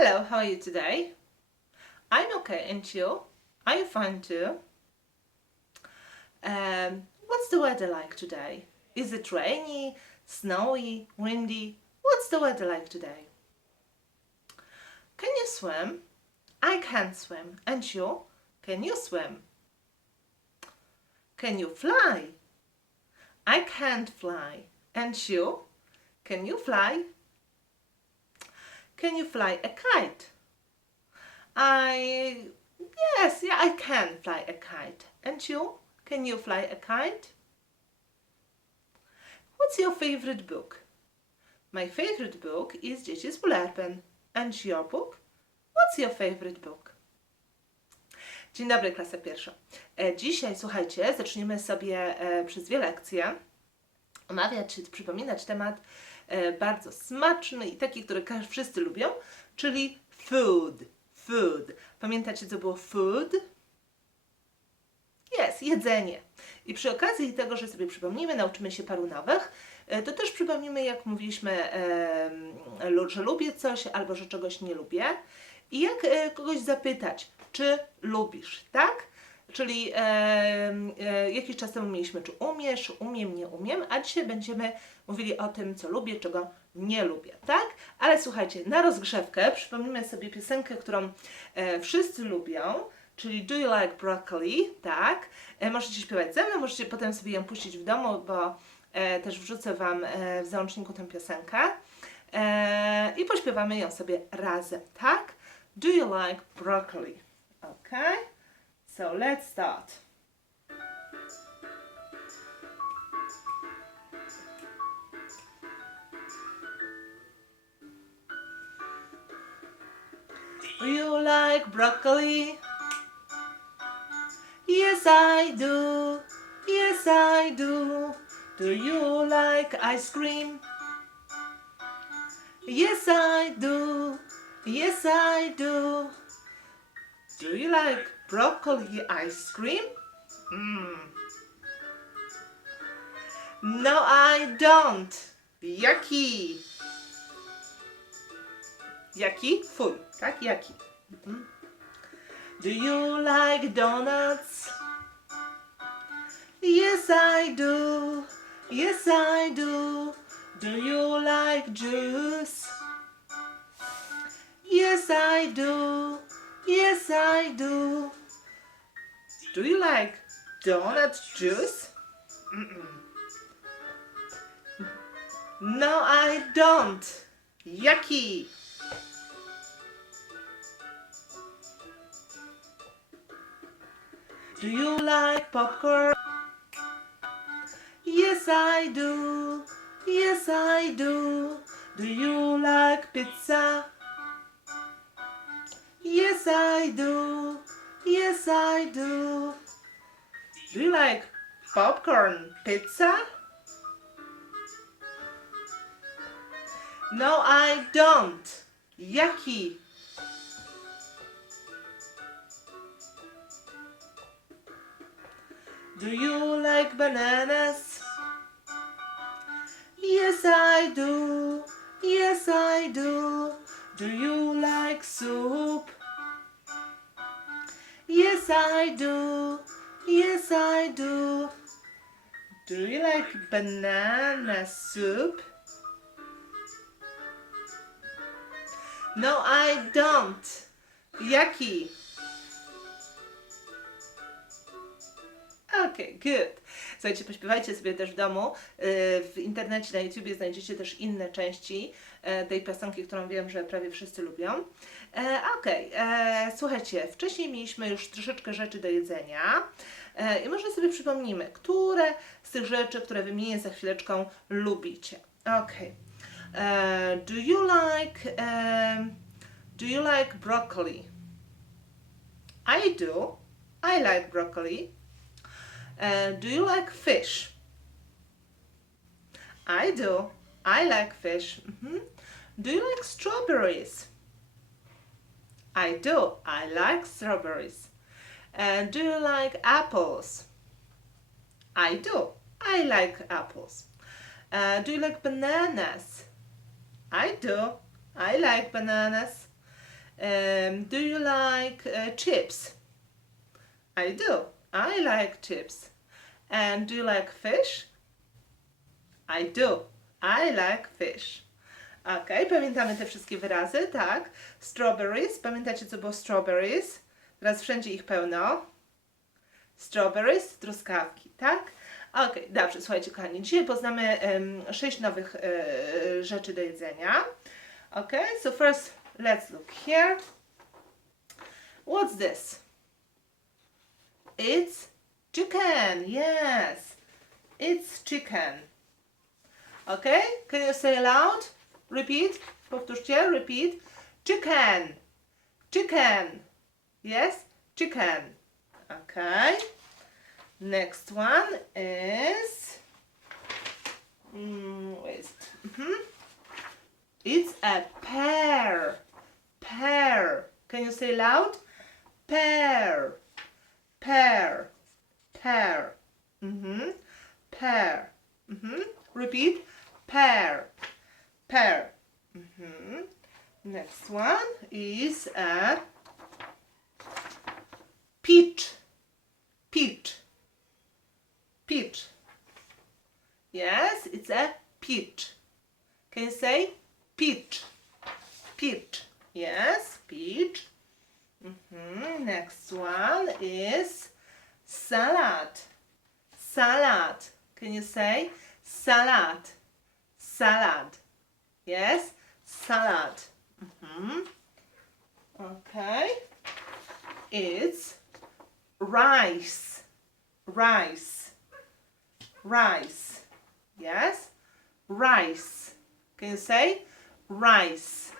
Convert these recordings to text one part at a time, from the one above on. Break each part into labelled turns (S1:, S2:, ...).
S1: Hello, how are you today? I'm okay, and you? Are you fine too? Um, what's the weather like today? Is it rainy, snowy, windy? What's the weather like today? Can you swim? I can swim. And you? Can you swim? Can you fly? I can't fly. And you? Can you fly? Can you fly a kite? I yes, yeah, I can fly a kite. And you? Can you fly a kite? What's your favorite book? My favorite book is Dzieci z Bulerpen. And your book? What's your favorite book? Dzień dobry, klasa pierwsza. E, Dzisiaj, słuchajcie, zaczniemy sobie e, przez dwie lekcje omawiać czy przypominać temat bardzo smaczny i taki, który wszyscy lubią, czyli food. Food. Pamiętacie, co było food? Jest, jedzenie. I przy okazji tego, że sobie przypomnimy, nauczymy się paru nowych, e, to też przypomnimy, jak mówiliśmy, że lubię coś albo że czegoś nie lubię. I jak e, kogoś zapytać, czy lubisz, tak? Czyli em, e, jakiś czas temu mieliśmy, czy umiesz, umiem, nie umiem, a dzisiaj będziemy mówili o tym, co lubię, czego nie lubię, tak? Ale słuchajcie, na rozgrzewkę przypomnimy sobie piosenkę, którą e, wszyscy lubią, czyli Do You Like Broccoli, tak? E, możecie śpiewać ze mną, możecie potem sobie ją puścić w domu, bo e, też wrzucę Wam e, w załączniku tę piosenkę e, i pośpiewamy ją sobie razem, tak? Do you like broccoli? Okay, so let's start. Do you like broccoli? Yes, I do. Yes, I do. Do you like ice cream? Yes, I do. Yes, I do. Do you like broccoli ice cream? Mm. No, I don't. Yucky. Yucky? Fuj, tak? Yucky. Mhm. Do you like donuts? Yes, I do. Yes, I do. Do you like juice? Yes, I do. Yes, I do. Do you like donut juice? Mm-mm. No, I don't. Yucky. Do you like popcorn? Yes, I do. Yes, I do. Do you like pizza? Yes, I do. Yes, I do. Do you like popcorn pizza? No, I don't. Yucky. Do you like bananas? Yes, I do. Yes, I do. Do you like soup? Yes, I do. Yes, I do. Do you like banana soup? No, I don't. Yucky. Okay, good. Słuchajcie, pośpiewajcie sobie też w domu. Yy, W internecie, na YouTubie znajdziecie też inne części e, tej piosenki, którą wiem, że prawie wszyscy lubią. E, Okej, e, słuchajcie, wcześniej mieliśmy już troszeczkę rzeczy do jedzenia i może sobie przypomnimy, które z tych rzeczy, które wymienię za chwileczkę, lubicie. Okej. E, Do you like Do you like broccoli? I do. I like broccoli. Uh, do you like fish? I do. I like fish. Mhm. Do you like strawberries? I do. I like strawberries. And do you like apples? I do. I like apples. Uh, do you like bananas? I do. I like bananas. Um, do you like uh, chips? I do. I like chips. And do you like fish? I do. I like fish. Ok, pamiętamy te wszystkie wyrazy, tak? Strawberries, pamiętacie co było strawberries? Teraz wszędzie ich pełno. Strawberries, truskawki, tak? Ok, dobrze, słuchajcie kochani, dzisiaj poznamy em, sześć nowych e, rzeczy do jedzenia. Ok, so first let's look here. What's this? It's chicken, yes. It's chicken. Okay? Can you say aloud? Repeat. Powtórzcie. Repeat. Chicken. Chicken. Yes? Chicken. Okay. Next one is. Mm, wait. Mhm. It's a pear. Pear. Can you say loud? Pear. Pear. Pear. Mm-hmm. Pear. Mm-hmm. Repeat. Pear. Pear. Mm-hmm. Next one is a peach. Peach. Peach. Yes, it's a peach. Can you say peach? Peach. Yes, peach. Mhm. Next one is salad. Salad. Can you say salad? Salad. Yes, salad. Mm -hmm. Okay. It's rice. Rice. Rice. Yes, rice. Can you say rice?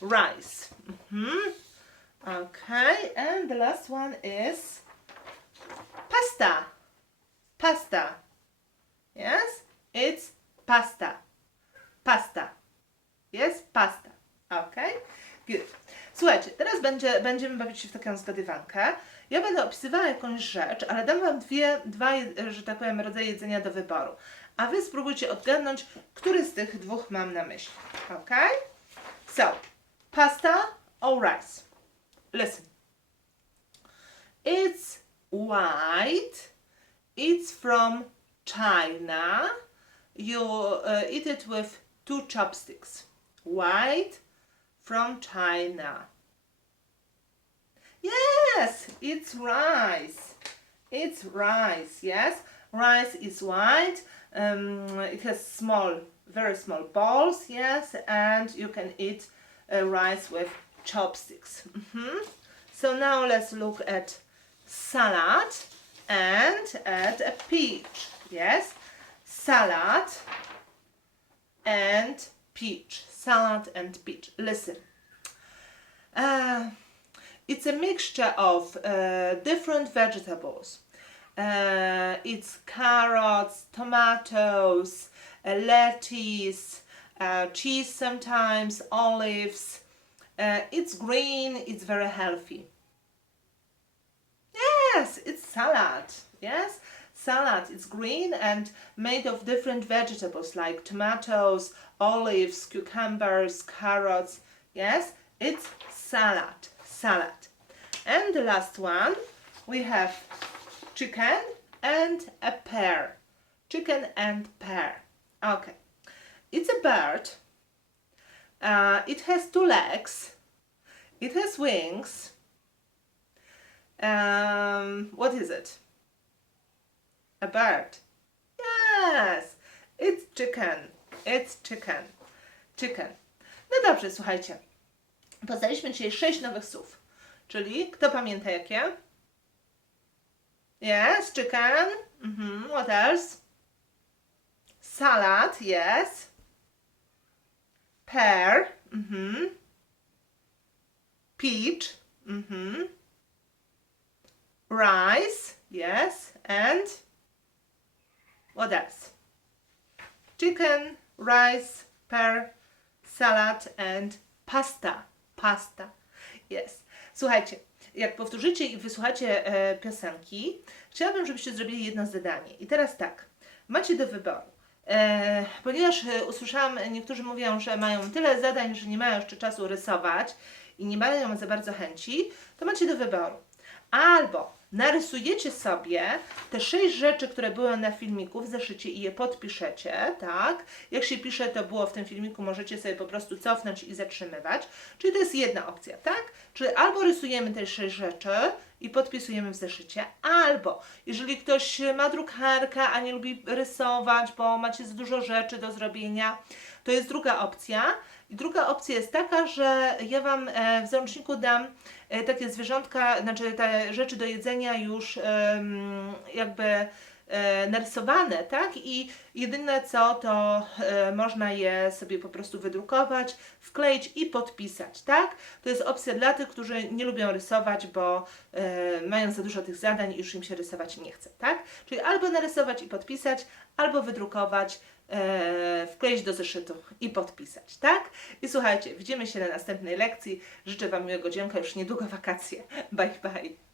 S1: Rice. Mm -hmm. Okay, and the last one is pasta. Pasta. Yes, it's pasta. Pasta. Yes, pasta. Okay, good. Słuchajcie, teraz będzie, będziemy bawić się w taką zgadywankę. Ja będę opisywała jakąś rzecz, ale dam Wam dwie, dwa, że tak powiem, rodzaje jedzenia do wyboru. A Wy spróbujcie odgadnąć, który z tych dwóch mam na myśli. Okay? So, pasta or rice? Listen. It's white. It's from China. You uh, eat it with two chopsticks. White from China. Yes, it's rice. It's rice. Yes, rice is white. Um, it has small, very small balls. Yes, and you can eat uh, rice with chopsticks. Mhm. So now let's look at salad and add a peach. Yes, salad and peach. Salad and peach. Listen. Uh, it's a mixture of uh, different vegetables. Uh, it's carrots, tomatoes, uh, lettuce, uh, cheese sometimes, olives. Uh, it's green, it's very healthy. Yes, it's salad. Yes, salad. It's green and made of different vegetables like tomatoes, olives, cucumbers, carrots. Yes, it's salad. Salad. And the last one, we have chicken and a pear. Chicken and pear. Okay. It's a bird. Uh, it has two legs. It has wings. Um, what is it? A bird. Yes, it's chicken. It's chicken. Chicken. No dobrze, słuchajcie. Poznaliśmy dzisiaj sześć nowych słów. Czyli kto pamięta jakie? Yes, chicken. Mhm. What else? Salad, yes. Pear. Mhm. Peach. Mhm. Rice, yes. And what else? Chicken, rice, pear, salad and pasta. Pasta. Yes. Słuchajcie, jak powtórzycie i wysłuchacie e, piosenki, chciałabym, żebyście zrobili jedno zadanie. I teraz tak, macie do wyboru. E, ponieważ e, usłyszałam, niektórzy mówią, że mają tyle zadań, że nie mają jeszcze czasu rysować i nie mają za bardzo chęci, to macie do wyboru. Albo narysujecie sobie te sześć rzeczy, które były na filmiku w zeszycie i je podpiszecie, tak? Jak się pisze, to było w tym filmiku, możecie sobie po prostu cofnąć i zatrzymywać. Czyli to jest jedna opcja, tak? Czyli albo rysujemy te sześć rzeczy i podpisujemy w zeszycie, albo jeżeli ktoś ma drukarkę, a nie lubi rysować, bo macie dużo rzeczy do zrobienia, to jest druga opcja. I druga opcja jest taka, że ja Wam e, w załączniku dam e, takie zwierzątka, znaczy te rzeczy do jedzenia już jakby narysowane, tak? I jedyne co, to e, można je sobie po prostu wydrukować, wkleić i podpisać, tak? To jest opcja dla tych, którzy nie lubią rysować, bo e, mają za dużo tych zadań i już im się rysować nie chce, tak? Czyli albo narysować i podpisać, albo wydrukować, e, wkleić do zeszytu i podpisać, tak? I słuchajcie, widzimy się na następnej lekcji. Życzę Wam miłego dzięka, już niedługo wakacje. Bye, bye.